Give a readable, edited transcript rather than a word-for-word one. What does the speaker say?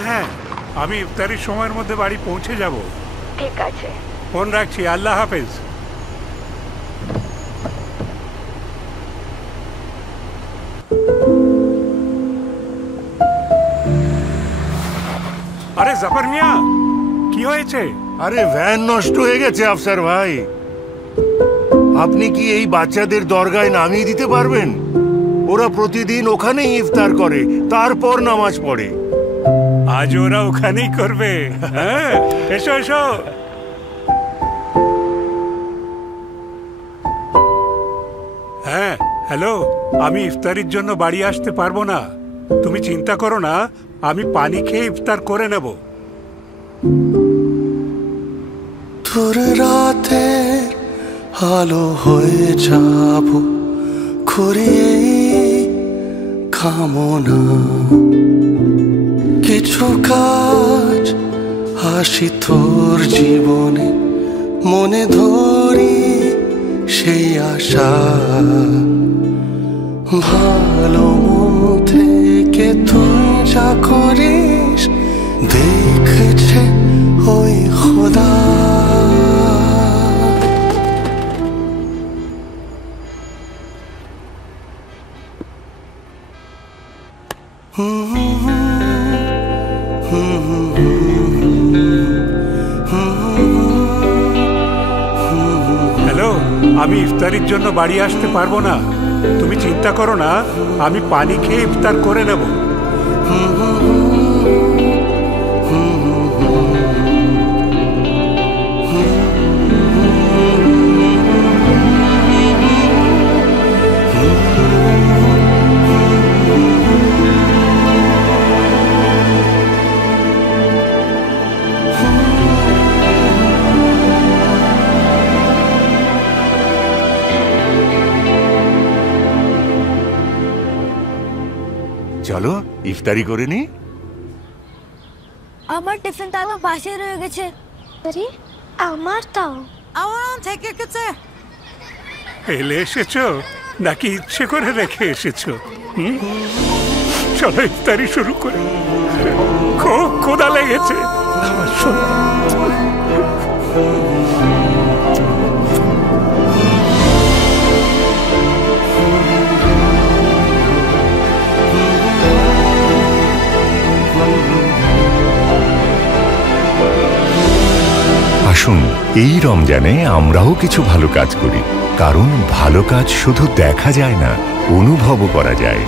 হ্যাঁ হ্যাঁ, আমি ইফতারির সময়ের মধ্যে বাড়ি পৌঁছে যাব। ঠিক আছে, ফোন রাখছি, আল্লাহ হাফেজ। আরে জাফর মিয়া, কি হয়েছে? আরে ভ্যান নষ্ট হয়ে গেছে আফসার ভাই। আপনি কি এই বাচ্চাদের দরগায় নামিয়ে দিতে পারবেন? ওরা প্রতিদিন ওখানেই ইফতার করে, তারপর নামাজ পড়ে। আজ ওরা ওখানেই করবে। হ্যাঁ, এসো এসো। হ্যাঁ হ্যালো, আমি ইফতারির জন্য বাড়ি আসতে পারবো না। তুমি চিন্তা করো না, আমি পানি খেয়ে ইফতার করে নেব। তোর রাতের আলো হয়ে যাব, ঘুরিয়ে কামনা কিছু কাজ আসি তোর জীবনে, মনে ধরি সেই আশা। ভালো মন থেকে তুই যা করিস দেখছে ওই খোদা। হ্যালো, আমি ইফতারির জন্য বাড়ি আসতে পারবো না। তুমি চিন্তা করো না, আমি পানি খেয়ে ইফতার করে নেব। চলো ইফতারি করে নি। আমার টিফিনটা আমার পাশে রয়ে গেছে। আরে আমারটাও। আমার থেকে গেছে। ফেলে এসেছো নাকি ইচ্ছে করে রেখে এসেছো? চলো ইফতারি শুরু করে। খুব ক্ষুধা লেগেছে আমার সোনা। আসুন এই রমজানে আমরাও কিছু ভালো কাজ করি, কারণ ভালো কাজ শুধু দেখা যায় না, অনুভবও করা যায়।